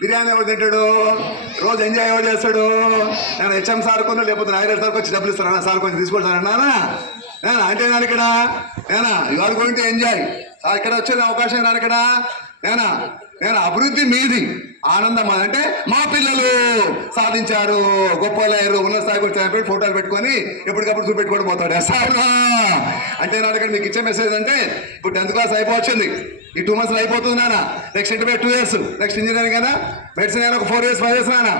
బిర్యానీ ఎవరు తింటాడు? రోజు ఎంజాయ్ ఎవరు చేస్తాడు? నేను హెచ్ఎం సార్ కొందరు లేకపోతే నాగరాజు సార్కి వచ్చి డబ్బులు ఇస్తాను సార్ కొంచెం తీసుకుంటాను నేను? అంటే నేను ఇక్కడ? నేనా? You are going to enjoy ఇక్కడ వచ్చేది అవకాశం నాన్న ఇక్కడ నేనా? నేను అభివృద్ధి మీది. ఆనందం అంటే మా పిల్లలు సాధించారు. గొప్పలేరు ఉన్న స్థాయికి వచ్చారు ఫోటోలు పెట్టుకొని ఎప్పటికప్పుడు చూపెట్టుకొని పోతాడు. సార్ అంటే నా దగ్గర మీకు ఇచ్చే మెసేజ్ అంటే ఇప్పుడు టెన్త్ క్లాస్ అయిపోవచ్చింది. ఈ టూ మంత్స్ అయిపోతుంది నాన్న. Next intermediate two years next engineering అయినా మెడిసిన్ అయినా ఒక ఫోర్ ఇయర్స్ ఫైవ్ ఇయర్స్ నాన్న.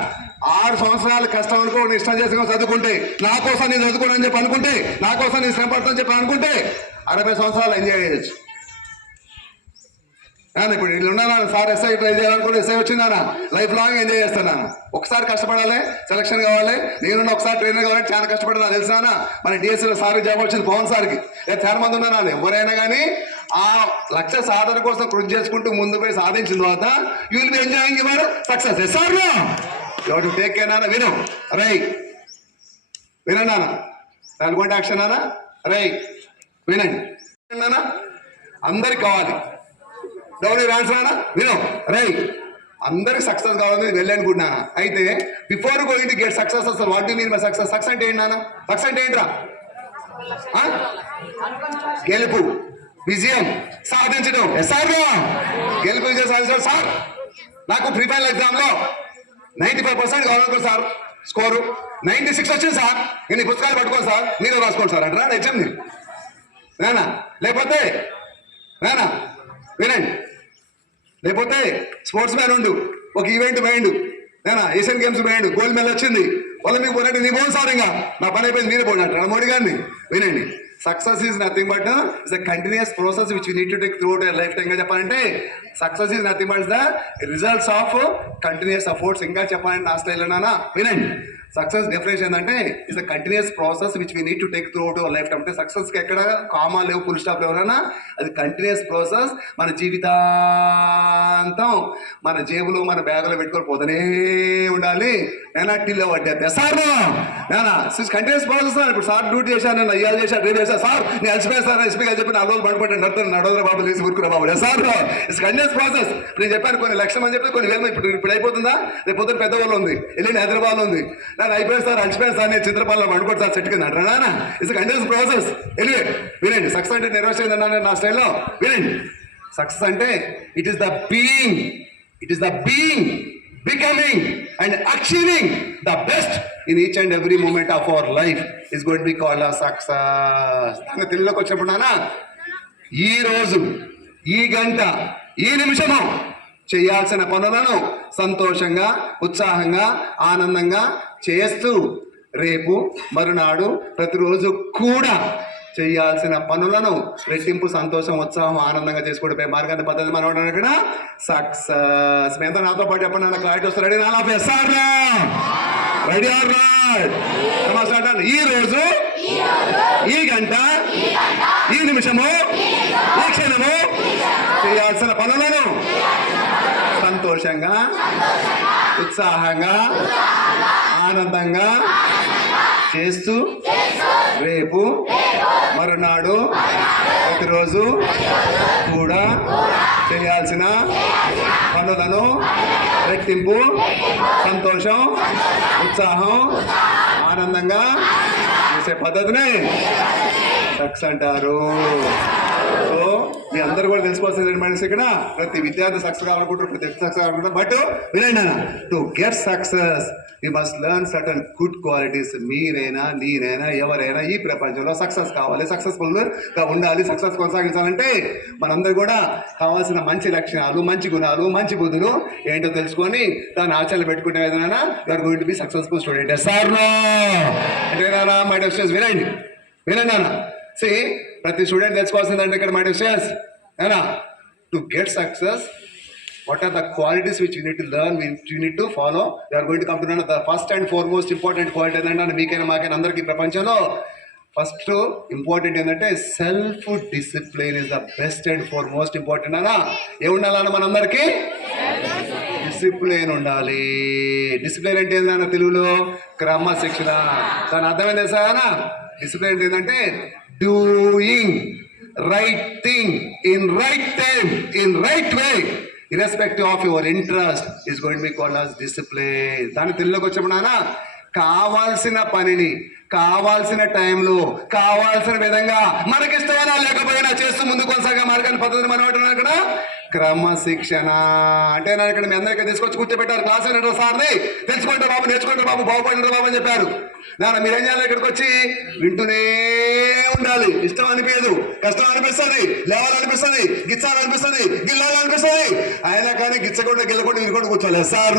ఆరు సంవత్సరాలు కష్టం అనుకో ఇష్టం చేసుకొని చదువుకుంటే నా కోసం నేను చదువుకోనని చెప్పి అనుకుంటే నా కోసం నేను శ్రమ పడతానని చెప్పి అనుకుంటే అరవై సంవత్సరాలు ఎంజాయ్ చేయొచ్చు. ఇప్పుడు ఇల్లు ఉన్నానా సార్ ఎస్ఐ ట్రై చేయాలనుకుంటే ఎస్ఐ వచ్చిందానా లైఫ్ లాంగ్ ఎంజాయ్ చేస్తానా ఒకసారి కష్టపడాలి సెలక్షన్ కావాలి. నేను ఒకసారి ట్రైనర్ కావాలంటే చాలా కష్టపడాలి తెలిసినా మన డిఎస్సీలో సార్ జాబ్ వచ్చింది పవన్ సార్కి. లేదా చాలా మంది ఉన్నాను ఎవరైనా కానీ ఆ లక్ష్య సాధన కోసం కృషి చేసుకుంటూ ముందు పోయి సాధించిన తర్వాత you will be enjoying your success yes sir ఎవరు టేక్ కేర్ నాన్న విను. రై వినండి నాన్న. నల్గొండ యాక్షన్ నాన్న. రై వినండి. నాన్న అందరికి కావాలి. డౌన్ రాన్సానా విను రై అందరికి సక్సెస్ కావాలని వెళ్ళనుకుంటున్నాను అయితే before going to get success అసలు what mean by success success అంటే ఏంటి నాన్న? సక్సెస్ అంటే ఏంట్రా? గెలుపు. విజయం. సాధించడం. ఎస్ఆర్ గెలుపు విజయం సాధించడం. సార్ నాకు ప్రీ ఫైనల్ ఎగ్జామ్లో నైన్టీ ఫైవ్ పర్సెంట్ కావాలనుకో సార్ స్కోరు నైన్టీ సిక్స్ వచ్చింది సార్ నేను ఈ పుస్తకాలు పట్టుకోను సార్ మీరు రాసుకోండి సార్ అంటారా? ఎగ్జామ్ నేనా లేకపోతే నేనా వినండి. లేకపోతే స్పోర్ట్స్ మ్యాన్ ఉండు ఒక ఈవెంట్ పోయిండు నేనా ఏషియన్ గేమ్స్ పోయిండు గోల్డ్ మెడల్ వచ్చింది. వాళ్ళ మీకు పోయినట్టు నీ పోను సార్ ఇంకా నా పని అయిపోయింది మీరే పోయినట్టు అంటారు. మోడీ గారిని వినండి. Success is nothing but is a continuous process which need to take through out life time గా చెప్పాలంటే success is nothing but the results of continuous efforts ఇంకా చెప్పాలంటే నా స్టైల్ నానా వినండి. సక్సెస్ డెఫినేషన్ ఏంటంటే is a continuous process which we need to take through out life time అంటే సక్సెస్కి ఎక్కడ కామా లేవు ఫుల్ స్టాప్ ఎవరైనా అది కంటిన్యూస్ ప్రాసెస్ మన జీవితాంతం మన జేబులో మన బ్యాగులో పెట్టుకొని పోతూనే ఉండాలి. నేనా టిల్లో పడ్డా సార్ నేనా కంటిన్యూస్ ప్రాసెస్ ఇప్పుడు సార్ డ్యూటీ చేశాను నేను అయ్యాలు చేశాను రేపు చేశాను సార్ నేను అలసిపోయాను సార్ ఎస్పీ చెప్పి నాలుగు రోజులు పడిపోయాను నడుతాను నడవద్ర బాబు లేచి ఊరుకురా బాబు. సార్ ఇట్స్ కంటిన్యూస్ ప్రాసెస్ నేను చెప్పాను కొన్ని లక్షలు అని చెప్పి కొన్ని వేలు ఇప్పుడు ఇప్పుడు అయిపోతుందా? రేపు పొద్దున్న పెద్దవాళ్ళు ఉంది వెళ్ళిన హైదరాబాద్ ఉంది. నేను అయిపోయాను సార్ అలసిపోయాను సార్ నేను చిత్రపాలలో పడుకోండి సార్ సెట్ కింద అంటారా ఇట్స్ కంటిన్యూస్ ప్రాసెస్ ఎనివే వినండి సక్సెస్ అంటే నిర్వచనం అన్నాను నా స్టైల్లో వినండి. సక్సెస్ అంటే it is the being it is the being becoming and achieving the best in each and every moment of our life is got be call a success దాని తెలుగులోకి వచ్చినప్పుడు నానా ఈ రోజు ఈ గంట ఈ నిమిషము చేయాల్సిన పనులను సంతోషంగా ఉత్సాహంగా ఆనందంగా చేస్తూ రేపు మరునాడు ప్రతిరోజు కూడా చేయాల్సిన పనులను రెట్టింపు సంతోషం ఉత్సాహం ఆనందంగా చేసుకోవడం మార్గాన్ని పద్ధతి మనం ఉండడం ఇక్కడ సక్సెస్. మీ ఎంత నాతో పాటు చెప్పండి నాకు క్లారిటీ వస్తారు రెడీ నాలా సార్ రెడీ ఆర్ రాట్ ఈ రోజు ఈ గంట ఈ నిమిషము ఈ క్షణము చేయాల్సిన పనులను సంతోషంగా ఉత్సాహంగా ఆనందంగా చేస్తూ రేపు మరునాడు ప్రతిరోజు కూడా చేయాల్సిన పనులను రెట్టింపు సంతోషం ఉత్సాహం ఆనందంగా చేసే పద్ధతిని సక్స్ అంటారు. సో మీ అందరూ కూడా తెలుసుకోవాల్సింది ఏంటంటే ఇక్కడ. ప్రతి విద్యార్థి సక్సెస్ కావాలనుకుంటారు ప్రతి సక్సెస్ కావాలనుకుంటారు బట్ వినండి to get success you must learn certain good qualities మీరైనా నేనైనా ఎవరైనా ఈ ప్రపంచంలో సక్సెస్ కావాలి. సక్సెస్ఫుల్గా ఉండాలి. సక్సెస్ కొనసాగించాలంటే మనందరూ కూడా కావాల్సిన మంచి లక్షణాలు మంచి గుణాలు మంచి బుద్ధులు ఏంటో తెలుసుకొని దాన్ని ఆచరణ పెట్టుకునే విధంగా you are going to be successful student sir అంటే నానా మై డెస్టెస్ వినండి. వినండి నాన్న. సి ప్రతి స్టూడెంట్ తెలుసుకోవాల్సిందంటే ఇక్కడ మై డెస్టెస్ ఏనా to get success what are the qualities which you need to learn which you need to follow? You are going to come to know the first and foremost important quality ఏంటంటే మీకైనా మాకైనా అందరికీ ప్రపంచంలో. First important ఏంటంటే self discipline is the best and foremost important అనా ఏముండాలన్నా మనందరికీ? Discipline ఉండాలి. డిసిప్లిన్ అంటే ఏంటన్నా తెలుగులో? క్రమశిక్షణ. దాని అర్థమైంది సార్ డిసిప్లిన్ అంటే ఏంటంటే doing right thing in right time in right way irrespective of your interest is going be called as discipline దాని తెలుగులోకి వచ్చినప్పుడు కావాల్సిన పనిని కావాల్సిన టైంలో కావాల్సిన విధంగా మనకిష్టమైనా లేకపోయినా చేస్తూ ముందు కొనసాగే మార్గాన్ని పద్ధతిని మనం అంటున్నాం ఇక్కడ? క్రమశిక్షణ అంటే నేను ఇక్కడ మీ అందరికీ తీసుకొచ్చి కూర్చోబెట్టారు. క్లాస్ అయినట్టు సార్ని తెలుసుకుంటారు బాబు నేర్చుకుంటారు బాబు బాగుపడినారు బాబు అని చెప్పారు. నాన్న మీరేం చేయాలి ఇక్కడికి వచ్చి? వింటూనే ఉండాలి. ఇష్టం అనిపించదు. కష్టం అనిపిస్తుంది. లేవాలనిపిస్తుంది. గిచ్చాలనిపిస్తుంది. గిల్లాలనిపిస్తుంది. అయినా కానీ గిచ్చకుండా గిల్లకుండా ఇరుకుండా కూర్చోలే సార్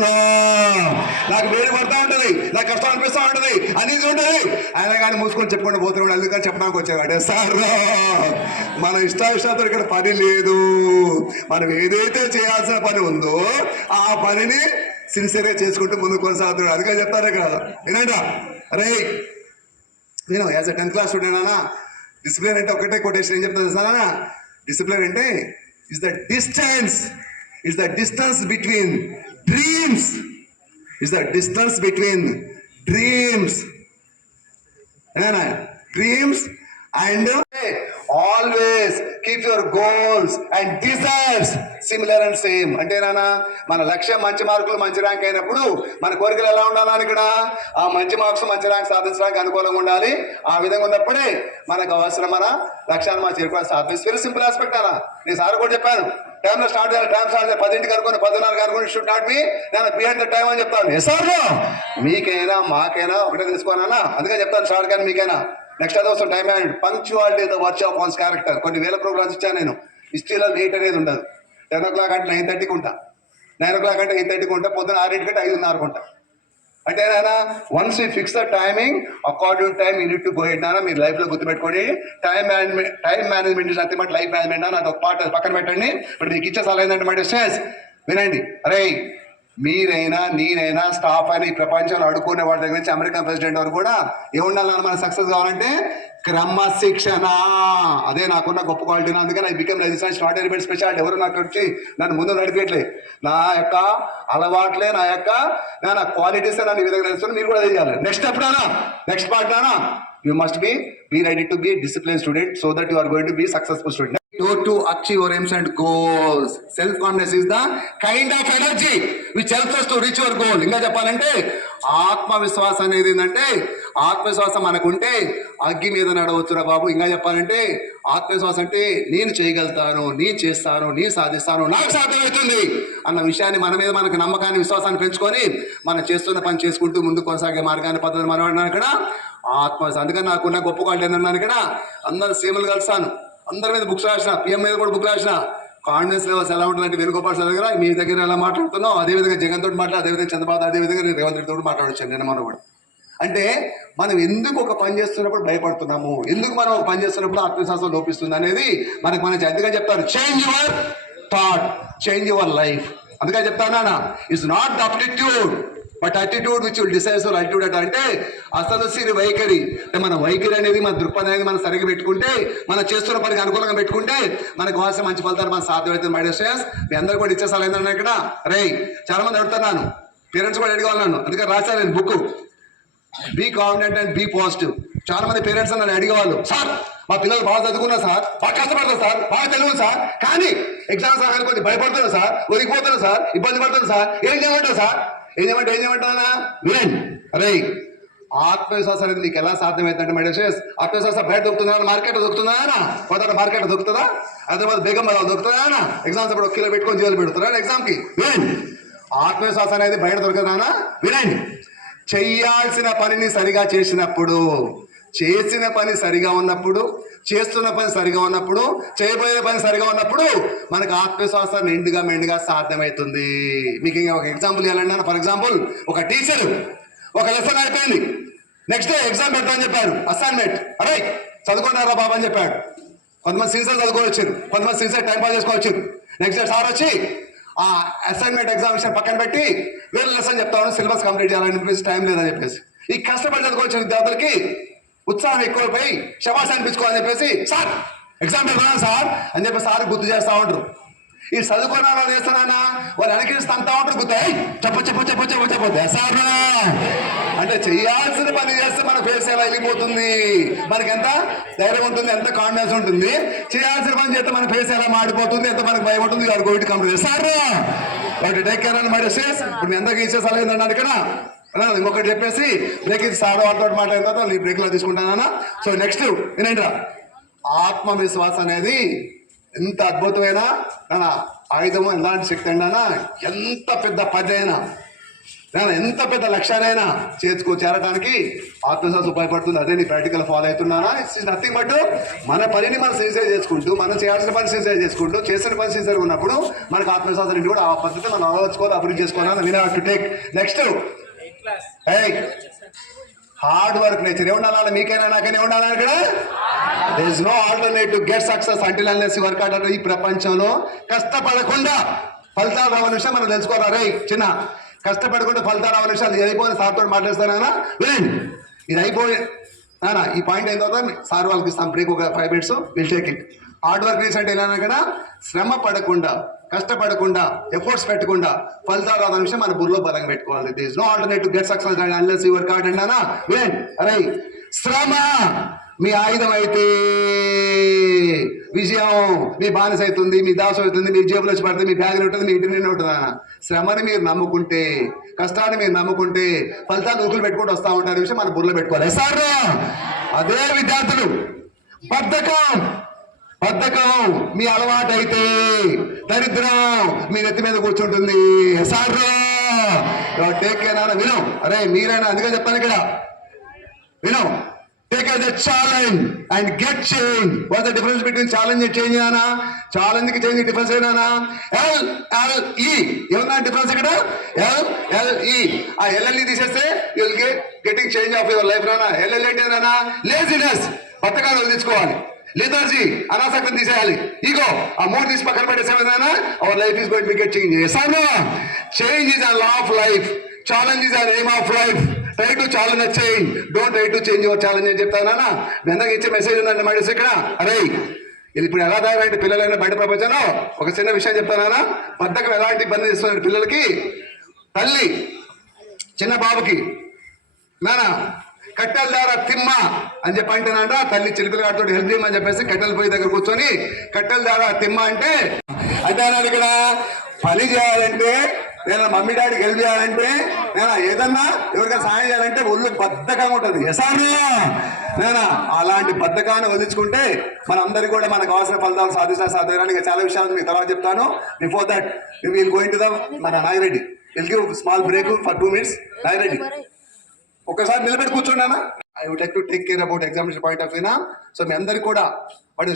నాకు వేడి పడతా ఉంటది. నాకు కష్టం అనిపిస్తా ఉంటది. అని ఉంటది. అయినా కానీ మూసుకొని చెప్పుకుంటూ పోతున్నాడు అందుకని చెప్పడానికి వచ్చాడు సార్ మన ఇష్టాయిష్టాలతో ఇక్కడ పని లేదు. మన ఏదైతే చేయాల్సిన పని ఉందో ఆ పనిని సిన్సియర్గా చేసుకుంటూ ముందుకు కొనసాగుతున్నాడు. అందుకని చెప్తారు కదా వినండి. అరే నేను as a tenth class student అన్నా డిసిప్లిన్ అంటే ఒకటే కొటేషన్ ఏం చెప్తాను సార్ డిసిప్లిన్ అంటే is the distance is the distance between dreams is the distance between dreams. Dreams and always keep your goals and desires similar and same అంటే నానా మన లక్ష్యం మంచి మార్కులు మంచి ర్యాంక్ అయినప్పుడు మన కోరికలు ఎలా ఉండాలని ఇక్కడ? ఆ మంచి మార్క్స్ మంచి ర్యాంక్ సాధించడానికి అనుకూలంగా ఉండాలి. ఆ విధంగా ఉన్నప్పుడే మనకు అవసరం మన లక్ష్యాన్ని మనం చేరుకోవడం సాధించి వెరీ సింపుల్ ఆస్పెక్ట్ అలా నేను సార్ కూడా చెప్పాను. టైంలో స్టార్ట్ చేయాలి టైం స్టార్ట్ చేయాలి. పదింటికి అనుకుని పదిన్నరకు అనుకుని షుడ్ నాట్ బి నేను బిహైండ్ ద టైం అని చెప్తాను. ఎస్ సార్ మీకైనా మాకైనా ఒకటే తెలుసుకోవాలన్నా అందుకే చెప్తాను స్టార్ట్ కానీ మీకైనా. నెక్స్ట్ అది వస్తుంది time and punctuality the work of one's character కొన్ని వేల ప్రోగ్రామ్స్ ఇచ్చాను నేను. హిస్టరీలో లేట్ అనేది ఉండదు. టెన్ ఓ క్లాక్ అంటే నైన్ థర్టీకి ఉంటా. నైన్ ఓ క్లాక్ అంటే ఎయిట్ థర్టీకి ఉంటా. పొద్దున ఆరింటికంటే ఐదున్నరకు ఉంటా. అంటే నాన్న once you fix the timing according time you to poet హెడ్ నాన్న. మీరు లైఫ్లో గుర్తుపెట్టుకోండి. Time management time management is nothing but life management నాన్న. అది ఒక పాట పక్కన పెట్టండి. బట్ మీకు ఇచ్చే సలహా ఏంటంటే మై స్టేస్ వినండి. అరే మీరైనా నేనైనా స్టాఫ్ అయినా ఈ ప్రపంచంలో అడుక్కునే వాళ్ళ దగ్గర నుంచి అమెరికన్ ప్రెసిడెంట్ వరకు కూడా ఏముండాలన్నా మన సక్సెస్ కావాలంటే క్రమశిక్షణ. అదే నాకున్న గొప్ప క్వాలిటీ అందుకని I become register start element speciality. ఎవరు నాకు వచ్చి నన్ను ముందు నడిపేట్లే నా యొక్క అలవాట్లే నా యొక్క నా క్వాలిటీస్ నన్ను ఈ విధంగా తెలుసుకుని మీరు కూడా తెలియాలి చేయాలి. నెక్స్ట్ ఎప్పుడైనా? నెక్స్ట్ పార్ట్ నానా you must be be ready to be discipline student so that you are going to be successful student to to achieve your aims and goals self confidence is the kind of energy which helps us to reach your goal. ఇంకా చెప్పాలంటే ఆత్మవిశ్వాసం అనేది ఏంటంటే ఆత్మవిశ్వాసం మనకుంటే అగ్గి మీద నడవచ్చురా బాబు. ఇంకా చెప్పాలంటే ఆత్మవిశ్వాసం అంటే నేను చేయగలుగుతాను నేను చేస్తాను నేను సాధిస్తాను నాకు సాధ్యమవుతుంది అన్న విషయాన్ని మన మీద మనకు నమ్మకాన్ని విశ్వాసాన్ని పెంచుకొని మనం చేస్తున్న పని చేసుకుంటూ ముందు కొనసాగే మార్గాన్ని పద్ధతి మనం అన్నాను ఇక్కడ. ఆత్మవిశ్వాసం. అందుకని నాకున్న గొప్ప కాళ్ళు ఏంటన్నాను ఇక్కడ? అందరూ సీమలు కలుస్తాను. అందరి మీద బుక్స్ రాసిన పిఎం మీద కూడా బుక్ రాసిన కాంగ్రెస్ లెవెల్స్ ఎలా ఉంటుందంటే వేణుగోపాల్ సార్ దగ్గర మీ దగ్గర ఎలా మాట్లాడుతున్నావు అదేవిధంగా జగన్ తోటి మాట్లాడు అదేవిధంగా చంద్రబాబు అదేవిధంగా నేను రేవంత్ రెడ్డి తోటి మాట్లాడొచ్చాను నేను మనం కూడా. అంటే మనం ఎందుకు ఒక పని చేస్తున్నప్పుడు భయపడుతున్నాము? ఎందుకు మనం ఒక పని చేస్తున్నప్పుడు ఆత్మవిశ్వాసం లోపిస్తుంది అనేది మనకు మన ఎందుకని చెప్తారు. Change your thought change your life అందుకని నాన్న it's not the aptitude but attitude which will decides your attitude అంటే అసలు సిరి వైఖరి. అంటే మన వైఖరి అనేది మన దృక్పథం అనేది మనం సరిగ్గా పెట్టుకుంటే మనం చేస్తున్న పనికి అనుకూలంగా పెట్టుకుంటే మనకు కావాల్సిన మంచి ఫలితాలు మన సాధ్యమవుతుంది మై డెస్టేస్ మీ అందరూ కూడా ఇచ్చేసాలి ఏంటంటే ఇక్కడ రే చాలా మంది అడుగుతున్నాను పేరెంట్స్ కూడా అడిగేవాళ్ళు నన్ను. అందుకే రాశాను నేను book be confident and be positive చాలా మంది పేరెంట్స్ నన్ను అడిగేవాళ్ళు సార్ మా పిల్లలు బాగా చదువుకున్నారు సార్ బాగా కష్టపడతారు సార్ బాగా తెలియదు సార్ కానీ ఎగ్జామ్స్ రాగానే కొంచెం భయపడుతున్నారు సార్ ఒరిగిపోతున్నారు సార్ ఇబ్బంది పడుతున్నారు సార్ ఏం చేయమంటారు సార్ ఏం చేయమంటే ఏం చేయమంటారా వినండి. అరే ఆత్మవిశ్వాసం అనేది నీకు ఎలా సాధ్యమవుతుందంటే మేడం షేస్ ఆత్మవిశ్వాసం బయట దొరుకుతుందా? మార్కెట్ దొరుకుతుందా కొత్త మార్కెట్ దొరుకుతుందా? హైదరాబాద్ బేగం బజార్ దొరుకుతుందా ఎగ్జామ్స్ అప్పుడు ఒక కిలో పెట్టుకొని జైలు పెడుతున్నా ఎగ్జామ్కి వినండి. ఆత్మవిశ్వాసం అనేది బయట దొరుకుతుందానా వినండి. చెయ్యాల్సిన పనిని సరిగా చేసినప్పుడు చేసిన పని సరిగా ఉన్నప్పుడు చేస్తున్న పని సరిగా ఉన్నప్పుడు చేయబోయే పని సరిగా ఉన్నప్పుడు మనకు ఆత్మవిశ్వాసం మెండుగా మెండుగా సాధ్యమవుతుంది. మీకు ఇంకా ఒక ఎగ్జాంపుల్ ఇవ్వాలండి ఫర్ ఎగ్జాంపుల్ ఒక టీచర్ ఒక లెసన్ అయిపోయింది. నెక్స్ట్ డే ఎగ్జామ్ పెడతామని చెప్పారు. అసైన్మెంట్ అరే చదువుకున్నారా బాబా అని చెప్పాడు. కొంతమంది సీజన్ చదువుకోవచ్చు కొంతమంది సీజన్ టైం పాస్ చేసుకోవచ్చు నెక్స్ట్ డే సార్ వచ్చి ఆ అసైన్మెంట్ ఎగ్జామినేషన్ పక్కన పెట్టి వేరే లెసన్ చెప్తాను సిలబస్ కంప్లీట్ చేయాలని చెప్పేసి టైం లేదని చెప్పేసి. ఈ కష్టపడి చదువుకోవచ్చు విద్యార్థులకి ఉత్సాహం ఎక్కువైపోయి శబాష్ అనిపించుకోవాలని చెప్పేసి సార్ ఎగ్జామ్ పెడతాను సార్ అని చెప్పి సార్ గుర్తు చేస్తూ ఉంటారు. ఈ చదువుకున్నా వాళ్ళు చేస్తున్నానా వాళ్ళు వెనకిడిస్తే అంతా ఉంటారు గుర్తాయి చెప్పు చెప్పు చెప్పు చెప్పు చెప్పు సార్ అంటే చేయాల్సిన పని చేస్తే మన ఫేస్ ఎలా వెళ్ళిపోతుంది? మనకి ఎంత ధైర్యం ఉంటుంది ఎంత కాన్ఫిడెన్స్ ఉంటుంది? చేయాల్సిన పని చేస్తే మన ఫేస్ ఎలా మాడిపోతుంది ఎంత మనకు భయం ఉంటుంది? వాడు కోవిడ్ కంప్లీట్ సార్ ఒకటి టేక్ కేర్ అని మరి ఇప్పుడు మీ అందరికి ఇచ్చే సలహా ఏంటన్నాడు ఇక్కడ ఇంకొకటి చెప్పేసి బ్రేక్ ఇది సార్ వాళ్ళతో మాట్లాడిన తర్వాత నీ బ్రేక్లో తీసుకుంటానా సో నెక్స్ట్ వినండి ఆత్మవిశ్వాసం అనేది ఎంత అద్భుతమైన నాన్న, ఆయుధము ఎలాంటి శక్తి అయినా ఎంత పెద్ద పది అయినా ఎంత పెద్ద లక్ష్యానైనా చేర్చుకో చేరడానికి ఆత్మవిశ్వాసం ఉపయోగపడుతుంది. అదే నీ ప్రాక్టికల్ ఫాలో అవుతున్నానా ఇట్స్ నథింగ్ బట్ మన పనిని మనం సిన్సియర్ చేసుకుంటూ మనం చేయాల్సిన పని సిన్సియర్ చేసుకుంటూ చేసిన పని సిన్సియర్ ఉన్నప్పుడు మనకు ఆత్మవిశ్వాసం నుండి కూడా ఆ పద్ధతి మనం అలవర్చుకోవాలి అభివృద్ధి చేసుకోవాలని వినా to take next hard work nature ఏముండాలి మీకైనా నాకైనా ఉండాలి ఇక్కడ? There is no alternative get success until unless work out ఈ ప్రపంచంలో. కష్టపడకుండా ఫలితాలు రావని విషయం మనం తెలుసుకోవాలి? రే చిన్న. కష్టపడకుండా ఫలితాలు రావని విషయాలు ఇది అయిపోయిన సార్తో మాట్లాడుస్తానా? ఇది అయిపోయి నానా ఈ పాయింట్ అయిన తర్వాత సార్ వాళ్ళకి ఇస్తాం. బ్రేక్ ఒక five minutes will take it hard work nature అంటే ఎలా శ్రమ పడకుండా కష్టపడకుండా ఎఫర్ట్స్ పెట్టకుండా ఫలితాలు రావడం విషయం మన బుర్రలో బలంగా పెట్టుకోవాలి. This no alternative get success unless your card అంటానా వేన్ అరే శ్రమ మీ ఆయుధం అయితే విజయం మీ బానిస అవుతుంది మీ దాసం అవుతుంది మీ జేబులో వచ్చి పడుతుంది మీ బ్యాగ్లో ఉంటుంది మీ ఇంటి నిండా ఉంటుందా శ్రమని మీరు నమ్ముకుంటే కష్టాన్ని మీరు నమ్ముకుంటే ఫలితాలు ఊకులు పెట్టుకుంటూ వస్తూ ఉంటారు విషయం మన బుర్రలో పెట్టుకోవాలి. సార్ అదే విద్యార్థులు. బద్ధకం. బద్ధకం మీ అలవాటు అయితే దరిద్రం మీ నెత్తి మీద కూర్చుంటుంది. టేక్ కేర్ విను. అరే మీరైనా అందుకే చెప్పాను ఇక్కడ. విను. Take as a challenge and get change what the difference between challenge change అనా ఛాలెంజ్కి చేంజ్ డిఫరెన్స్ ఏనా ఎల్ ఎల్ ఈ ఏమన్నా డిఫరెన్స్ ఇక్కడ? ఎల్ ఎల్ ఈ ఆ ఎల్ఎల్ఈ తీసేస్తే you'll get getting change of your life నానా ఎల్ఎల్ అంటే నానా లేజినెస్ బతకాలు తీసుకోవాలి లిథర్జీ అనాసక్తం తీసేయాలి. ఇగో ఆ మూడు తీసి పక్కన పెట్టేసేమైనా our life is going to get change చేస్తాను change is a law of life challenge is a name of life try to challenge change don't try to change your challenge అని చెప్తానా మీ అందరికి ఇచ్చే మెసేజ్ ఉందండి మేడం ఇక్కడ. అరే ఇది ఇప్పుడు ఎలా తయారంటే పిల్లలైనా బయట ప్రపంచంలో? ఒక చిన్న విషయం చెప్తానా బద్దకం ఎలాంటి ఇబ్బంది ఇస్తున్నారు పిల్లలకి? తల్లి చిన్న బాబుకి. నానా కట్టెలదారా తిమ్మ అని చెప్పి అంటేనంట. తల్లి చిలిపిల్లగాడితో హెల్ప్ చేయమని చెప్పేసి కట్టెల పొయ్యి దగ్గర కూర్చొని కట్టెలదారా తిమ్మ అంటే అంటే అన్నాడు ఇక్కడ పని చేయాలంటే నేను మమ్మీ డాడీకి హెల్ప్ చేయాలంటే నేను ఏదన్నా ఎవరికైనా సాయం చేయాలంటే ఒళ్ళు బద్ధకంగా ఉంటుంది. ఎసారయ్యా నేనా అలాంటి బద్ధకాన్ని వదిలించుకుంటే మనందరికీ కూడా మనకు కావాల్సిన ఫలితాలు సాధించిన సాధించడానికి చాలా విషయాలు మీకు తర్వాత చెప్తాను. Before that we'll going to the మన Nagireddy. Will give small break for two minutes Nagireddy. ఒకసారి నిలబెట్టి కూర్చున్నానా I would like to take care about examination point of వ్యూనా so మీ అందరికి కూడా వాట్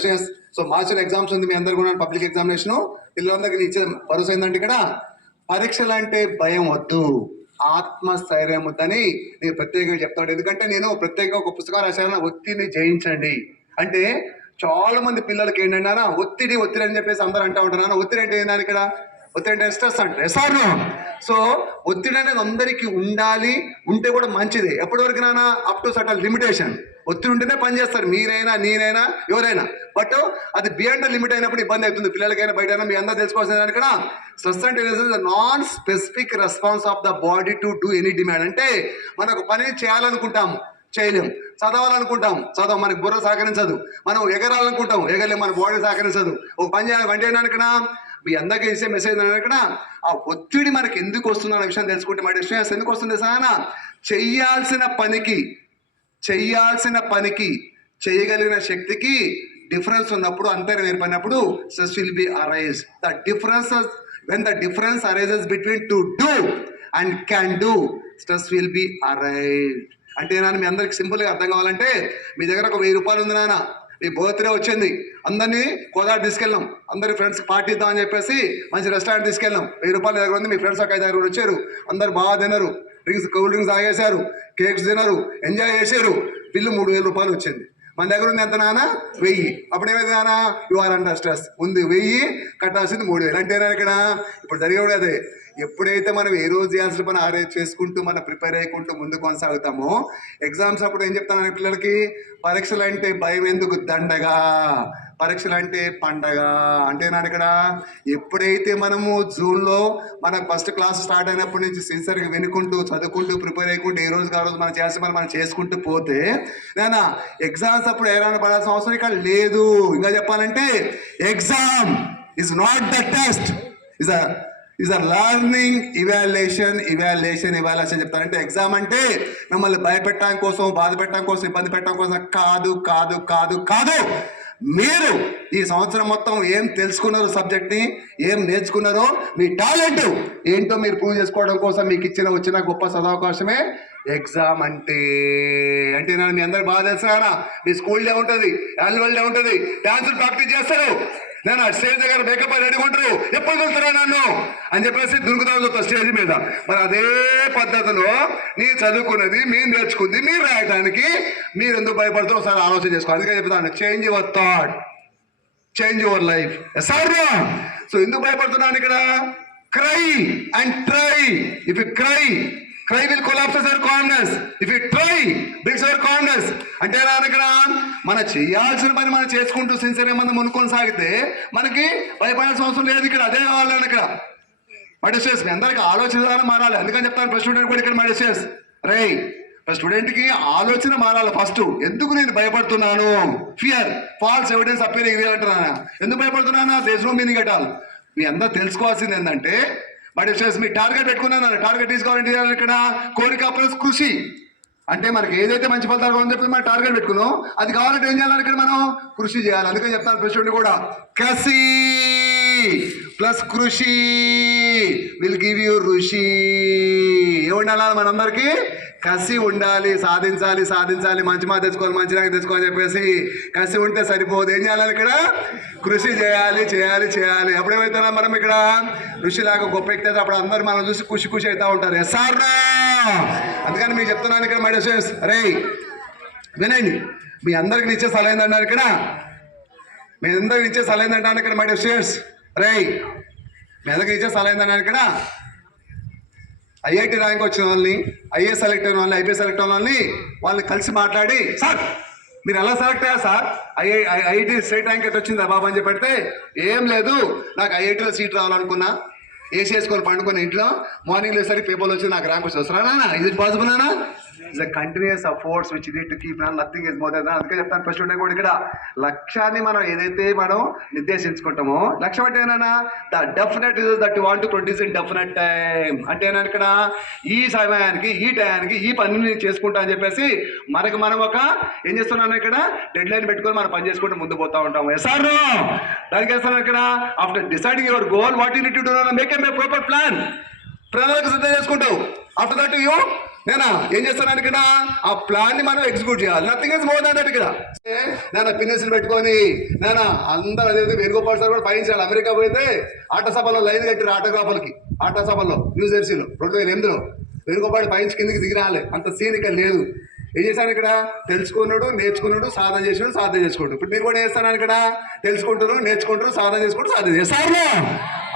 సో మార్చిన ఎగ్జామ్స్ ఉంది మీ అందరు కూడా పబ్లిక్ ఎగ్జామినేషన్ పిల్లలందరికీ ఇచ్చే భరోసా ఏంటంటే ఇక్కడ పరీక్షలు అంటే భయం వద్దు ఆత్మస్థైర్యం వద్దని నేను ప్రత్యేకంగా చెప్తాను ఎందుకంటే నేను ప్రత్యేకంగా ఒక పుస్తకం రాశాను ఒత్తిడిని జయించండి. అంటే చాలా మంది పిల్లలకి ఏంటంటే ఒత్తిడి ఒత్తిడి అని చెప్పేసి అందరూ అంటూ ఉంటారు. ఒత్తిడి అంటే ఏంటని ఇక్కడ? ఒత్తిడి అంటే స్ట్రెస్ అంటే. సార్ సో ఒత్తిడి అనేది అందరికీ ఉండాలి ఉంటే కూడా మంచిది. ఎప్పటి వరకు నానా అప్ టు సటల్ లిమిటేషన్ ఒత్తిడి ఉంటేనే పని చేస్తారు. మీరైనా నేనైనా ఎవరైనా. బట్ అది బియాండ్ లిమిట్ అయినప్పుడు ఇబ్బంది అవుతుంది. పిల్లలకైనా బయట మీ అందరూ తెలుసుకోవాల్సిన దాని స్ట్రెస్ అంటే non specific response of the body to do any demand అంటే మనకు పని చేయాలనుకుంటాము చేయలేం చదవాలనుకుంటాం చదవం. మనకి బుర్ర సహకరించదు. మనం ఎగరాలనుకుంటాం ఎగరలేము. మన బాడీ సహకరించదు. ఒక పని చేయాలి పని చేయడానికి మీ అందరికీ ఇచ్చే మెసేజ్ అక్కడ ఆ ఒత్తిడి మనకి ఎందుకు వస్తుంది అనే విషయం తెలుసుకుంటే మన విషయం ఎందుకు వస్తుంది సానా చెయ్యాల్సిన పనికి చెయ్యాల్సిన పనికి చేయగలిగిన శక్తికి డిఫరెన్స్ ఉన్నప్పుడు అంతరం ఏర్పడినప్పుడు stress will be arise the difference when the difference arises between to do and can do stress will be arise అంటే నాన్న మీ అందరికి సింపుల్గా అర్థం కావాలంటే మీ దగ్గర ఒక వెయ్యి రూపాయలు ఉంది నాన్న. మీ బర్త్డే వచ్చింది. అందరినీ కోదాడు తీసుకెళ్ళాం. అందరి ఫ్రెండ్స్ పార్టీ ఇద్దాం అని చెప్పేసి మంచి రెస్టారెంట్ తీసుకెళ్ళాం. వెయ్యి రూపాయల దగ్గర ఉంది. మీ ఫ్రెండ్స్ ఒక ఐదు దగ్గర వచ్చారు. అందరు బాగా తినరు డ్రింక్స్ కూల్ డ్రింక్స్ తాగేశారు. కేక్స్ తినరు ఎంజాయ్ చేశారు. బిల్లు మూడు వేల రూపాయలు వచ్చింది. మన దగ్గర ఉంది ఎంత నాన్న? వెయ్యి. అప్పుడు ఏమైంది నాన్న? యు ఆర్ అండర్ స్ట్రెస్ ఉంది వెయ్యి కట్టాల్సింది మూడు వేలు. అంటే ఇక్కడ? ఇప్పుడు జరిగేవాడు అదే. ఎప్పుడైతే మనం ఏ రోజు చేయాల్సిన పని ఆ రోజు చేసుకుంటూ మనం ప్రిపేర్ అయ్యకుంటూ ముందు కొనసాగుతామో ఎగ్జామ్స్ అప్పుడు ఏం చెప్తాను పిల్లలకి? పరీక్షలు అంటే భయం ఎందుకు? దండగా. పరీక్షలు అంటే పండగ అంటే నాన్న ఇక్కడ ఎప్పుడైతే మనము జూన్లో మన ఫస్ట్ క్లాస్ స్టార్ట్ అయినప్పటి నుంచి సిన్సియర్గా వినుకుంటూ చదువుకుంటూ ప్రిపేర్ అయ్యకుంటూ ఏ రోజు ఆ రోజు మనం చేస్తే మనం మనం చేసుకుంటూ పోతే నాన్న ఎగ్జామ్స్ అప్పుడు ఏమైనా పడాల్సిన అవసరం ఇక్కడ లేదు. ఇంకా చెప్పాలంటే exam is not the test is a is a learning evaluation evaluation evaluation చెప్తారంటే ఎగ్జామ్ అంటే మిమ్మల్ని భయపెట్టడం కోసం బాధ పెట్టడం కోసం ఇబ్బంది పెట్టడం కోసం కాదు కాదు కాదు కాదు మీరు ఈ సంవత్సరం మొత్తం ఏం తెలుసుకున్నారు సబ్జెక్ట్ని ఏం నేర్చుకున్నారో మీ టాలెంట్ ఏంటో మీరు ప్రూవ్ చేసుకోవడం కోసం మీకు ఇచ్చిన వచ్చిన గొప్ప సదవకాశమే ఎగ్జామ్ అంటే. అంటే నేను మీ అందరు బాగా తెలుసు మీ స్కూల్ డే ఉంటుంది యాన్యువల్ డే ఉంటుంది. డాన్సులు ప్రాక్టీస్ చేస్తారు. నేను ఆ స్టేజ్ దగ్గర మేకప్ అని ఉంటారు ఎప్పుడు వెళ్తారా నన్ను? అని చెప్పేసి దుర్గుతాం చూస్తా స్టేజ్ మీద. మరి అదే పద్ధతిలో నీ చదువుకున్నది మీరు నేర్చుకుంది మీరు రాయడానికి మీరు ఎందుకు భయపడుతూ ఒకసారి ఆలోచన చేసుకోవాలి అందుకే చెప్తాను change your thought change your life sir so ఎందుకు భయపడుతున్నాను ఇక్కడ? Cry and try if you cry cry will collapses our congress if you try builds our congress అంటే అనగా ఇక్కడ మన చేయాల్సిన పని మనం చేసుకుంటూ సిన్సియర్ మనం మునుకొని సాగితే మనకి భయపడాల్సిన అవసరం లేదు ఇక్కడ. అదే కావాలని ఇక్కడ మడిస్టేస్ మీ అందరికి ఆలోచన విధానం మారాలి. అందుకని చెప్తాను ప్రతి స్టూడెంట్ కూడా ఇక్కడ మడిస్టేస్ రే స్టూడెంట్కి ఆలోచన మారాలి ఫస్ట్ ఎందుకు నేను భయపడుతున్నాను? Fear false evidence appearing real అంటున్నాను ఎందుకు భయపడుతున్నాను? దేశంలో మీనింగ్ కట్టాలి మీ అందరూ తెలుసుకోవాల్సింది ఏంటంటే బట్ ఇట్స్ మీ టార్గెట్ పెట్టుకున్నాను టార్గెట్ తీసుకోవాలంటే ఇక్కడ? కోరిక ప్లస్ కృషి. అంటే మనకి ఏదైతే మంచి ఫలితాలు అని చెప్పి మనం టార్గెట్ పెట్టుకున్నాం. అది కావాలంటే ఏం చేయాలి ఇక్కడ మనం? కృషి చేయాలి. అందుకని చెప్తాను ప్రెసిడెంట్ కూడా. కసి ప్లస్ కృషి. విల్ గివ్ యూ ఋషి. ఏముండాలి మనందరికీ? కసి ఉండాలి సాధించాలి సాధించాలి మంచి మాట తెచ్చుకోవాలి మంచి నాకు తెచ్చుకోవాలని చెప్పేసి కసి ఉంటే సరిపోదు. ఏం చేయాలి ఇక్కడ? కృషి చేయాలి చేయాలి చేయాలి. అప్పుడేమైతే మనం ఇక్కడ ఋషిలాగా గొప్ప ఎక్కితే అప్పుడు అందరూ మనం చూసి ఖుషి ఖుషి అవుతా ఉంటారు. ఎస్ఆర్ అందుకని మీకు చెప్తున్నాను ఇక్కడ మై రే వినండి. మీ అందరికి ఇచ్చే సలహా ఏంటన్నారు ఇక్కడ? మీ అందరికి ఇచ్చే సలహా ఏంటంటే ఇక్కడ మై డెసెస్ రే మెదక్ అందరికి ఇచ్చే సలహా ఏంటన్నారు ఇక్కడ? ఐఐటి ర్యాంక్ వచ్చిన వాళ్ళని ఐఏఎస్ సెలెక్ట్ అయిన వాళ్ళని ఐపీఎస్ సెలెక్ట్ అయిన వాళ్ళని వాళ్ళని కలిసి మాట్లాడి సార్ మీరు ఎలా సెలెక్ట్ అయ్యారు sir? I I IIT state rank eight వచ్చిందా బాబు అని చెప్పి ఏం లేదు నాకు ఐఐటిలో సీట్ రావాలనుకున్నా. ఏసీ వేసుకొని పండుకొని ఇంట్లో మార్నింగ్ లేసరికి పేపర్లు వచ్చి నాకు ర్యాంక్ వచ్చి వస్తున్నానా? ఇది పాసిబుల్ అనా is a continuous efforts which need to keep on nothing is more than అందుకే చెప్తాను ఫస్ట్ ఉండే కూడా ఇక్కడ లక్ష్యాన్ని మనం ఏదైతే మనం నిర్దేశించుకుంటామో లక్ష్యం అంటే ఏంటన్నా the definite is that want to produce in definite time అంటే ఏంటంటే ఇక్కడ? ఈ సమయానికి ఈ టైంకి ఈ పని నేను చేసుకుంటా అని చెప్పేసి మనకి మనం ఒక ఏం చేస్తున్నాను ఇక్కడ? డెడ్ లైన్ పెట్టుకొని మనం పని చేసుకుంటూ ముందు పోతా ఉంటాము. ఎస్ఆర్ దానికి వేస్తాను ఇక్కడ? After deciding your goal what you need to do make a proper plan ప్రణాళిక సిద్ధం చేసుకుంటావు ఆఫ్టర్ దట్ యూ నేనా? ఏం చేస్తాను ఇక్కడ? ఆ ప్లాన్ని మనం ఎగ్జిక్యూట్ చేయాలి. Nothing is more than that ఇక్కడ. నేను పిన్నెస్లు పెట్టుకొని నేను అందరూ అదే వేణుగోపాల్ సార్ కూడా పయనించాలి. అమెరికా పోయితే ఆట సభలో లైన్ కట్టారు ఆటోగ్రాఫర్కి ఆట సభలో న్యూ జెర్సీలో రెండు వేల ఎనిమిదిలో వేణుగోపాల్ పైనుంచి కిందికి దిగి రాలే. అంత సీన్ ఇక్కడ లేదు. ఏం చేశాను ఇక్కడ? తెలుసుకున్నాడు నేర్చుకున్నాడు సాధన చేసినాడు సాధన చేసుకుంటాడు. ఇప్పుడు మీరు కూడా చేస్తాను ఇక్కడ? తెలుసుకుంటారు నేర్చుకుంటారు సాధన చేసుకుంటారు సాధన చేస్తారు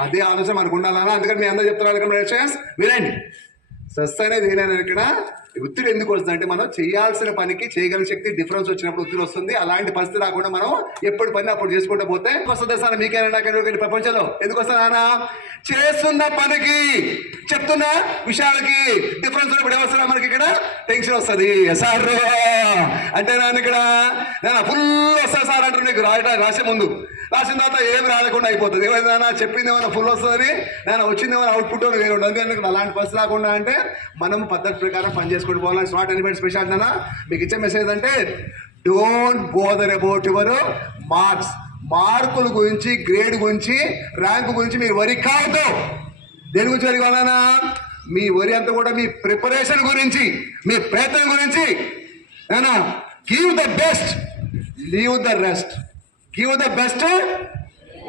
అదే ఆలోచన మనకు ఉండాలన్నా. అందుకని మీ అందరూ చెప్తున్నారు ఇక్కడ వినండి. స్ట్రెస్ అనేది ఏదైనా ఇక్కడ ఒత్తిడి ఎందుకు వస్తుంది అంటే మనం చేయాల్సిన పనికి చేయగల శక్తి డిఫరెన్స్ వచ్చినప్పుడు ఒత్తిడి వస్తుంది. అలాంటి పరిస్థితి రాకుండా మనం ఎప్పుడు పని అప్పుడు చేసుకుంటూ పోతే వస్తుంది సార్ మీకేనా ఒకటి ప్రపంచంలో? ఎందుకు వస్తానా చేస్తున్న పనికి చెప్తున్న విషయాలకి డిఫరెన్స్ ఇప్పుడు ఏమొస్తున్నా మనకి ఇక్కడ? టెన్షన్ వస్తుంది. సార్ అంటే నాన్న ఇక్కడ నేను ఫుల్ వస్తాను సార్ అంటారు నీకు రాయట రాసే ముందు. రాసిన తర్వాత ఏం రాకుండా అయిపోతుంది. ఏమైనా చెప్పింది ఏమైనా ఫుల్ వస్తుందని నేను వచ్చింది ఏమైనా అవుట్పుట్ వేరే ఉండదు ఎందుకు అలాంటి బస్సు రాకుండా అంటే మనం పద్ధతి ప్రకారం పని చేసుకుంటూ పోవాలి. స్మార్ట్ ఎలిమెంట్ స్పెషల్ అన్నా మీకు ఇచ్చే మెసేజ్ అంటే don't bother about your marks మార్కుల గురించి గ్రేడ్ గురించి ర్యాంక్ గురించి మీరు వరి కావద్దు. దేని గురించి వరి కావాలన్నా మీ వరి అంతా కూడా మీ ప్రిపరేషన్ గురించి మీ ప్రయత్నం గురించి. ఏనా give the best leave the rest give the best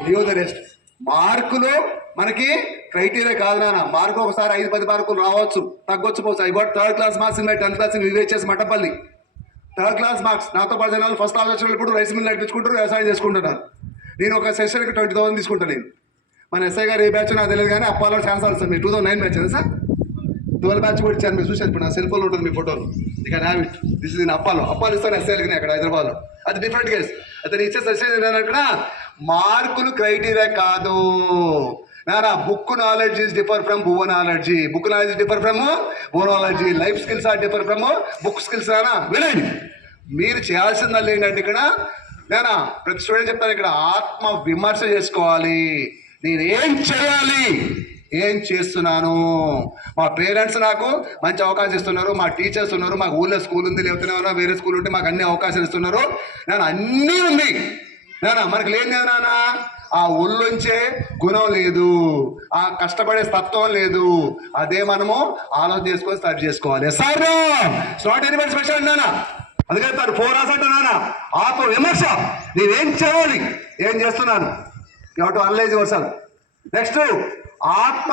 leave the best మార్కులు మనకి క్రైటీరియా కాదు నాన్న. మార్కు ఒకసారి ఐదు పది మార్కులు రావచ్చు. తగ్గొచ్చు పోవచ్చు I got third class marks ఉన్నాయి. టెన్త్ క్లాస్ వివే చేసి మట్టపల్లి థర్డ్ క్లాస్ మార్క్స్ నాతో పాటు జనాలు ఫస్ట్ క్లాస్ వచ్చిన ఇప్పుడు రైస్ మిల్ నడిపించుకుంటారు వ్యవసాయం చేసుకుంటున్నారు. నేను ఒక సెషన్కి ట్వంటీ థౌసండ్ తీసుకుంటాను నేను. మన ఎస్ఐ గారు ఏ బ్యాచ్ నాకు తెలియదు కానీ అప్పాలో ఛాన్స్ సార్ మీరు two thousand nine batch sir? Twelve batch కూడా ఇచ్చాను మీరు చూసారు ఇప్పుడు నా సెల్ ఫోన్ ఉంటుంది మీ ఫోటోలు ఇక హ్యాబిట్ దిస్ ఇస్ నేను అప్పాలో అప్పాలు ఇస్తాను ఎస్ఐలకి అక్కడ హైదరాబాద్లో. అది డిఫరెంట్ కేస్ అతను ఇచ్చే సజెషన్ ఏంటంటే మార్కులు క్రైటీరియా కాదు. నానా book knowledge is differ from భువ knowledge book knowledge differ from భువ knowledge life skills are differ from book skills నానా. వినండి. మీరు చేయాల్సిందల్లా ఏంటంటే ఇక్కడ నేనా ప్రతి స్టూడెంట్ చెప్తాను ఇక్కడ ఆత్మ విమర్శ చేసుకోవాలి. నేనేం చేయాలి? ఏం చేస్తున్నాను? మా పేరెంట్స్ నాకు మంచి అవకాశం ఇస్తున్నారు మా టీచర్స్ ఉన్నారు మాకు ఊళ్ళో స్కూల్ ఉంది లేకపోతే వేరే స్కూల్ ఉంటే మాకు అన్ని అవకాశాలు ఇస్తున్నారు. నేను అన్నీ ఉంది. నానా మనకు లేదు కదా నాన్న? ఆ ఊళ్ళోంచే గుణం లేదు ఆ కష్టపడే తత్వం లేదు. అదే మనము ఆలోచన చేసుకొని స్టార్ట్ చేసుకోవాలి. సార్ నాట్ ఎనిమల్ స్పెషల్ నానా అందుకని తను ఫోర్ అవర్స్ అంటున్నానా ఆత్మ విమర్శ. నేనేం చేయాలి? ఏం చేస్తున్నాను? టు అనలైజ్ వర్సల్ నెక్స్ట్ ఆత్మ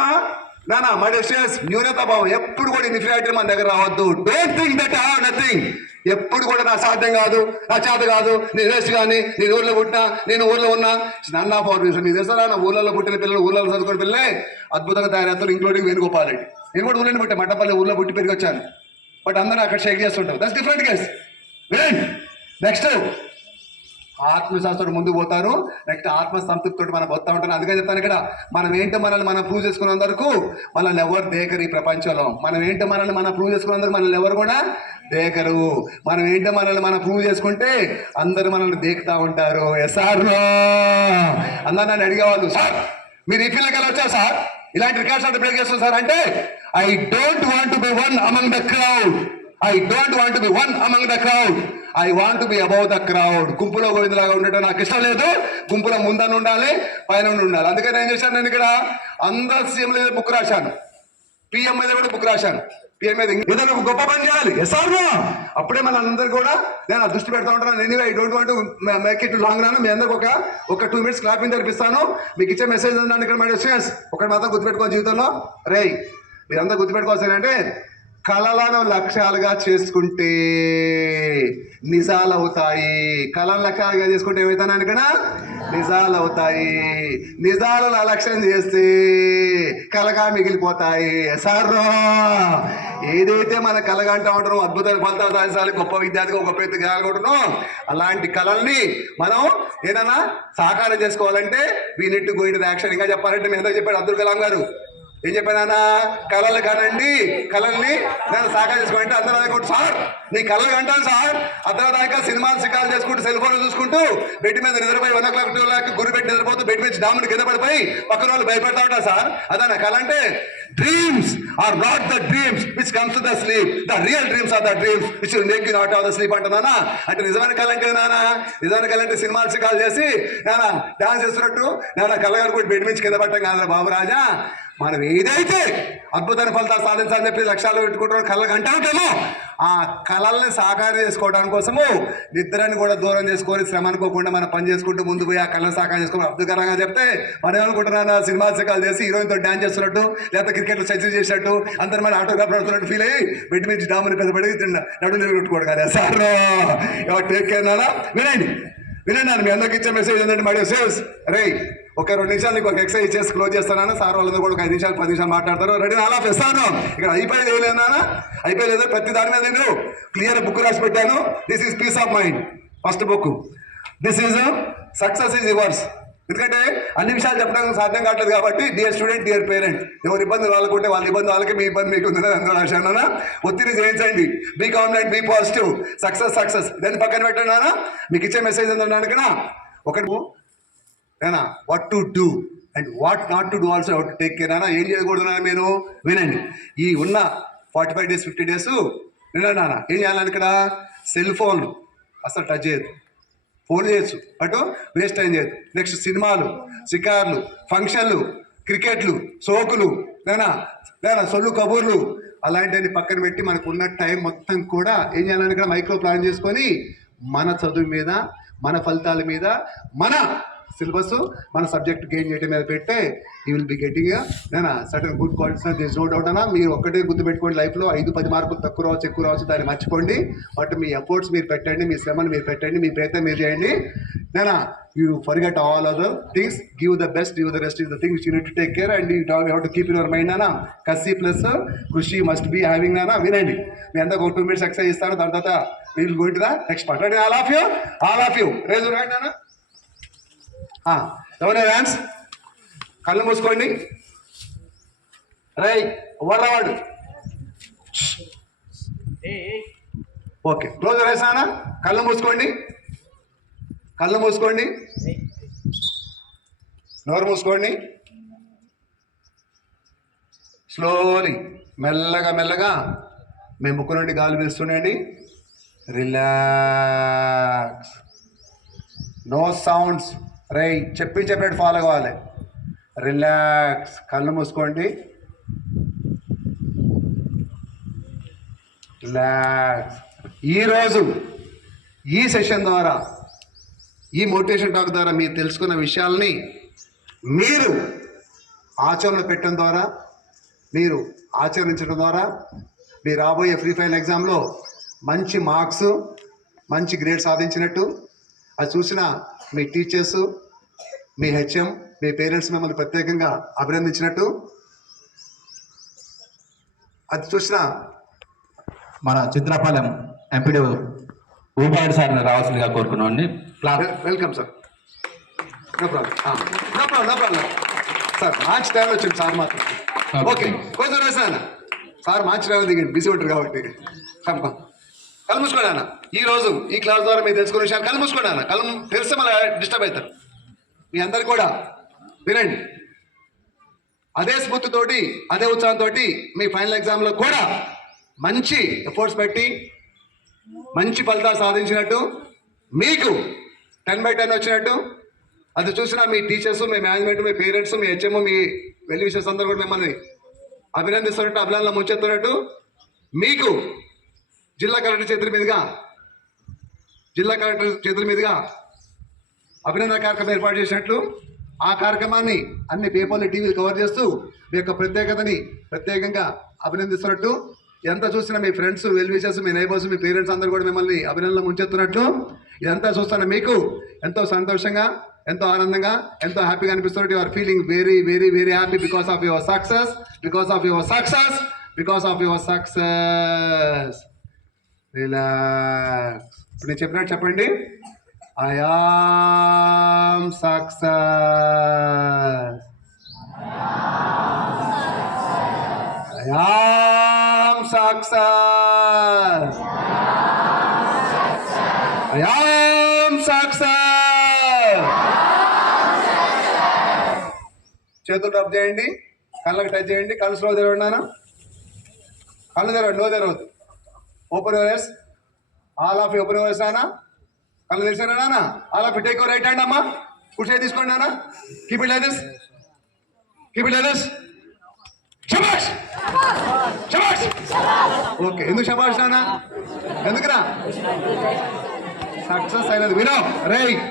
నానా మడిషియస్ న్యూనత భావం. ఎప్పుడు కూడా ఇన్ఫినిటీ మన దగ్గర రావద్దు. Don't think that I nothing ఎప్పుడు కూడా నా సాధ్యం కాదు నా చేత కాదు. నేను వేస్ట్ కానీ నేను ఊర్లో పుట్టినా నేను ఊర్లో ఉన్నా నన్ ఆఫ్ అవర్ నీ తెలుసా నా ఊళ్ళలో పుట్టిన పిల్లలు ఊళ్ళలో చదువుకున్న పిల్లలే అద్భుతంగా తయారవుతారు ఇంక్లూడింగ్ వేణుగోపాల్ రెడ్డి. నేను కూడా ఊళ్ళని పుట్టే మట్టపల్లి ఊళ్ళో పుట్టి పెరిగి వచ్చాను. బట్ అందరూ అక్కడ షేక్ చేస్తుంటారు. దట్స్ డిఫరెంట్ కేస్ నెక్స్ట్ ఆత్మశాస్త్రం ముందు పోతారు. నెక్స్ట్ ఆత్మ సంతృప్తితో మనం వస్తా ఉంటాను అందుకని చెప్తాను ఇక్కడ మనం ఏంటో మనల్ని మనం ప్రూవ్ చేసుకున్నంత వరకు మనల్ని ఎవరు దేకరు ఈ ప్రపంచంలో? మనం ఏంటో మనల్ని మనం ప్రూవ్ చేసుకున్నందుకు మనల్ని ఎవరు కూడా దేకరు మనం ఏంటో మనల్ని మనం ప్రూవ్ చేసుకుంటే అందరూ మనల్ని దేకుతా ఉంటారు. ఎస్ఆర్ అందరు నన్ను అడిగేవాళ్ళు సార్ మీరు ఈ ఫీల్డ్కి వచ్చారు సార్? ఇలాంటి రికార్డ్స్ అంతా బ్రేక్ చేస్తారు సార్? అంటే I don't want be one among the crowd I don't want be one among the crowd I want be above the crowd గుంపులో గోవిందలాగా ఉండటం నాకు ఇష్టం లేదు. గుంపులో ముందని ఉండాలి పైన ఉండాలి. అందుకని నేను చేశాను నేను ఇక్కడ? అందరు సీఎం మీద బుక్ రాశాను. పిఎం మీద కూడా బుక్ రాశాను. పిఎం మీద ఏదైనా ఒక గొప్ప పని చేయాలి. ఎస్ఆర్ అప్పుడే మన అందరు కూడా నేను దృష్టి పెడతా ఉంటాను. నేను I don't want make it long రాను మీ అందరికి ఒక ఒక టూ మినిట్స్ క్లాపింగ్ జరిపిస్తాను. మీకు ఇచ్చే మెసేజ్ ఉందండి ఇక్కడ మై స్టూడెంట్స్ ఒకటి మాత్రం గుర్తుపెట్టుకోవాలి జీవితంలో. రేయ్ మీరంతా గుర్తుపెట్టుకోవాల్సిందంటే కళలను లక్ష్యాలుగా చేసుకుంటే నిజాలు అవుతాయి కళలను లక్ష్యాలుగా చేసుకుంటే ఏమవుతాను కదా? నిజాలు అవుతాయి నిజాలను అలక్ష్యం చేస్తే కలగా మిగిలిపోతాయి. సార్ ఏదైతే మన కలగా అంటూ ఉంటారో అద్భుతమైన ఫలితాలు సాధించాలి గొప్ప విద్యార్థిగా గొప్ప వ్యక్తి కాగలుగుతున్నాం అలాంటి కళల్ని మనం ఏదైనా సాకారం చేసుకోవాలంటే వీ నెట్ గోయిన్ యాక్షన్ ఇంకా చెప్పాలంటే మేము ఎంత చెప్పాడు అబ్దుల్ కలాం గారు. ఏం చెప్పానా కళలు కనండి కళల్ని నేను సాకారం చేసుకోండి అందరూ అనుకుంటు సార్. నీ కళలు కంటాను సార్. అర్ధరాదాకా సినిమాలు సికాలు చేసుకుంటూ సెల్ ఫోన్ చూసుకుంటూ బెడ్ మీద నిద్రపోయి one o'clock two clock గురి పెట్టి నిద్రపోతూ బెడ్ మీద డాముని కింద పడిపోయి పక్కన వాళ్ళు భయపెడతా ఉంటారు సార్. అదే కళ అంటే? Dreams are not the dreams which comes to the sleep the real dreams are the dreams which make you not of the sleep అంటున్నానా అంటే నిజమైన కళ అంటే నానా నిజమైన కళ అంటే సినిమాలు సికాలు చేసి నానా డాన్స్ చేస్తున్నట్టు? నానా కళ కూడా బెడ్ మించి కింద పట్టం కాదు బాబు రాజా. మనం ఏదైతే అద్భుతమైన ఫలితాలు సాధించాలని చెప్పి లక్ష్యాలు పెట్టుకుంటాం కళ్ళకు అంటామో ఆ కళల్ని సాకారం చేసుకోవడానికి కోసము నిద్రని కూడా దూరం చేసుకొని శ్రమ అనుకోకుండా మనం పని చేసుకుంటూ ముందు పోయి ఆ కళను సాకారం చేసుకుని అద్భుతకరంగా చెప్తే మనం ఏమనుకుంటున్నాను సినిమా సికాలు చేసి హీరోయిన్తో డాన్స్ చేస్తున్నట్టు? లేకపోతే క్రికెట్ సెంచరీ చేసినట్టు అందరు మన ఆటోగ్రాఫ్ ఆడుతున్నట్టు ఫీల్ అయ్యి బెడ్ మీద డాముని పెద్దపడి నడు నిలబెట్టుకోడు కదా. సార్ టేక్ కేర్ నానా వినండి. వినండి నాన్న మీ అందరికి ఇచ్చే మెసేజ్ ఏంటంటే మై సేవ్స్ రే ఒక రెండు నిమిషాలు నీకు ఒక ఎక్సర్సైజ్ చేసి క్లోజ్ చేస్తాను సార్ వాళ్ళతో కూడా ఒక ఐదు నిమిషాలు పది నిమిషాలు మాట్లాడతారు. రెడీ అలా ఇస్తాను ఇక్కడ అయిపోయేది ఏం లేదు నాన్న. అయిపోయలేదు ప్రతి దాని మీద నేను క్లియర్ బుక్ రాసి పెట్టాను. This is peace of mind first book this is success is reverse ఎందుకంటే అన్ని విషయాలు చెప్పడానికి సాధ్యం కావట్లేదు కాబట్టి డియర్ స్టూడెంట్ డియర్ పేరెంట్ ఎవరి ఇబ్బంది వాళ్ళకుంటే వాళ్ళ ఇబ్బంది వాళ్ళకి మీ ఇబ్బంది మీకు ఉంది ఒత్తిడి చేయించండి be confident be positive success success దాన్ని పక్కన పెట్టండి నానా మీకు ఇచ్చే మెసేజ్ ఏంటంటే కదా ఒకటి ఏనా what to do and what not to do also how take care అన్నా ఏం చేయకూడదు మీరు? వినండి. ఈ ఉన్న forty five days fifty days వినండి నాన్న. ఏం చేయాలని ఇక్కడ? సెల్ ఫోన్ అసలు టచ్ చేయదు ఫోన్ చేయొచ్చు. అటు వేస్ట్ టైం చేయదు నెక్స్ట్ సినిమాలు షికార్లు ఫంక్షన్లు క్రికెట్లు సోకులు లేనా లేనా సొల్లు కబుర్లు అలాంటివన్నీ పక్కన పెట్టి మనకు ఉన్న టైం మొత్తం కూడా ఏం చేయాలని కూడా మైక్రో ప్లాన్ చేసుకొని మన చదువు మీద మన ఫలితాల మీద మన సిలబస్ మన సబ్జెక్ట్ గెయిన్ చేయడం మీద పెడితే యూ విల్ బి గెటింగ్ నేనా certain good qualities this no doubt అన్నా మీరు ఒక్కటే గుర్తుపెట్టుకోండి లైఫ్లో ఐదు పది మార్కులు తక్కువ రావచ్చు ఎక్కువ రావచ్చు దాన్ని మర్చిపోండి. బట్ మీ ఎఫర్ట్స్ మీరు పెట్టండి మీ శ్రమను మీరు పెట్టండి మీ ప్రయత్నం మీరు చేయండి. నేనా you forget all other things give the best give the rest is the things you need to take care and you have to keep your mind అనా కసి ప్లస్ కృషి మస్ట్ బి హ్యావింగ్ నానా వినండి. మీ అందరికి ఒక టూ మినిట్స్ ఎక్సర్సైజ్ ఇస్తాను దాని తర్వాత we'll going the next part all of you all of you raise right నానా ఎవరే డాన్స్ కళ్ళు మూసుకోండి. రై వాడు? ఓకే క్లోజ్ రేసానా కళ్ళు మూసుకోండి. కళ్ళు మూసుకోండి. నోరు మూసుకోండి. స్లోలీ మెల్లగా మెల్లగా మీ ముక్కు నుండి గాలి పీల్స్తుండండి రిలాక్స్. No sounds. రై చెప్పి చెప్పినట్టు ఫాలో కావాలి. రిలాక్స్ కళ్ళు మూసుకోండి. రిలాక్స్ ఈరోజు ఈ సెషన్ ద్వారా ఈ మోటివేషన్ టాక్ ద్వారా మీరు తెలుసుకున్న విషయాల్ని మీరు ఆచరణ పెట్టడం ద్వారా మీరు ఆచరించడం ద్వారా మీ రాబోయే ఫ్రీ ఫైర్ ఎగ్జామ్లో మంచి మార్క్స్ మంచి గ్రేడ్ సాధించినట్టు అది చూసిన మీ టీచర్స్ మీ హెచ్ఎం మీ పేరెంట్స్ మిమ్మల్ని ప్రత్యేకంగా అభినందించినట్టు అది చూసిన మన చిత్రపాలెం ఎంపీడీ ఊపాడు సార్ని రావాల్సిందిగా కోరుకున్నామండి. Well- welcome sir no problem no problem no problem sir మంచి టైంలో వచ్చింది సార్ మాత్రం ఓకే కొంచెం సార్ మంచి టైంలో దిగండి బిజీ ఉంటారు కాబట్టి. కలుముసుకోండి అన్న. ఈ రోజు ఈ క్లాస్ ద్వారా మీరు తెలుసుకునే విషయాలు కలుముసుకోండి అన్న. కలు తెలిస్తే మళ్ళీ డిస్టర్బ్ అవుతారు. మీ అందరు కూడా వినండి. అదే స్ఫూర్తితోటి అదే ఉత్సాహంతో మీ ఫైనల్ ఎగ్జామ్లో కూడా మంచి ఎఫర్ట్స్ పెట్టి మంచి ఫలితాలు సాధించినట్టు మీకు టెన్ బై టెన్ వచ్చినట్టు అది చూసిన మీ టీచర్స్ మీ మేనేజ్మెంట్ మీ పేరెంట్స్ మీ హెచ్ఎం మీ వెల్ విషయస్ అందరూ కూడా మిమ్మల్ని అభినందిస్తున్నట్టు అభినందనలు ముంచెత్తున్నట్టు మీకు జిల్లా కలెక్టర్ చేతుల మీదుగా జిల్లా కలెక్టర్ చేతుల మీదుగా అభినందన కార్యక్రమం ఏర్పాటు చేసినట్లు ఆ కార్యక్రమాన్ని అన్ని పేపర్లు టీవీలు కవర్ చేస్తూ మీ యొక్క ప్రత్యేకతని ప్రత్యేకంగా అభినందిస్తున్నట్టు ఎంత చూసినా మీ ఫ్రెండ్స్ వెల్ విషర్స్ మీ నైబర్స్ మీ పేరెంట్స్ అందరూ కూడా మిమ్మల్ని అభినందనలు ముంచెత్తున్నట్లు ఇదంతా చూస్తున్న మీకు ఎంతో సంతోషంగా ఎంతో ఆనందంగా ఎంతో హ్యాపీగా అనిపిస్తున్నట్టు your feeling very very very happy because of your success because of your success because of your success relax ఇప్పుడు నేను చెప్పినట్టు చెప్పండి. I'm am success I am success success చేతులు టప్ చేయండి. కళ్ళకి టచ్ చేయండి. కళ్ళు స్లో తెరవండి నాన్న. కళ్ళు తెరవండి no తెరవద్దు. Open yours all of open yours నానా కళ్ళు తెలిసానా నానా all of take right hand అమ్మా కుర్చీ తీసుకోండి నానా keep it like keep it like శబాష్ శబాష్ ఓకే ఎందుకు శబాష్ నానా ఎందుకురా? సక్సెస్ అయినది. వినో రైట్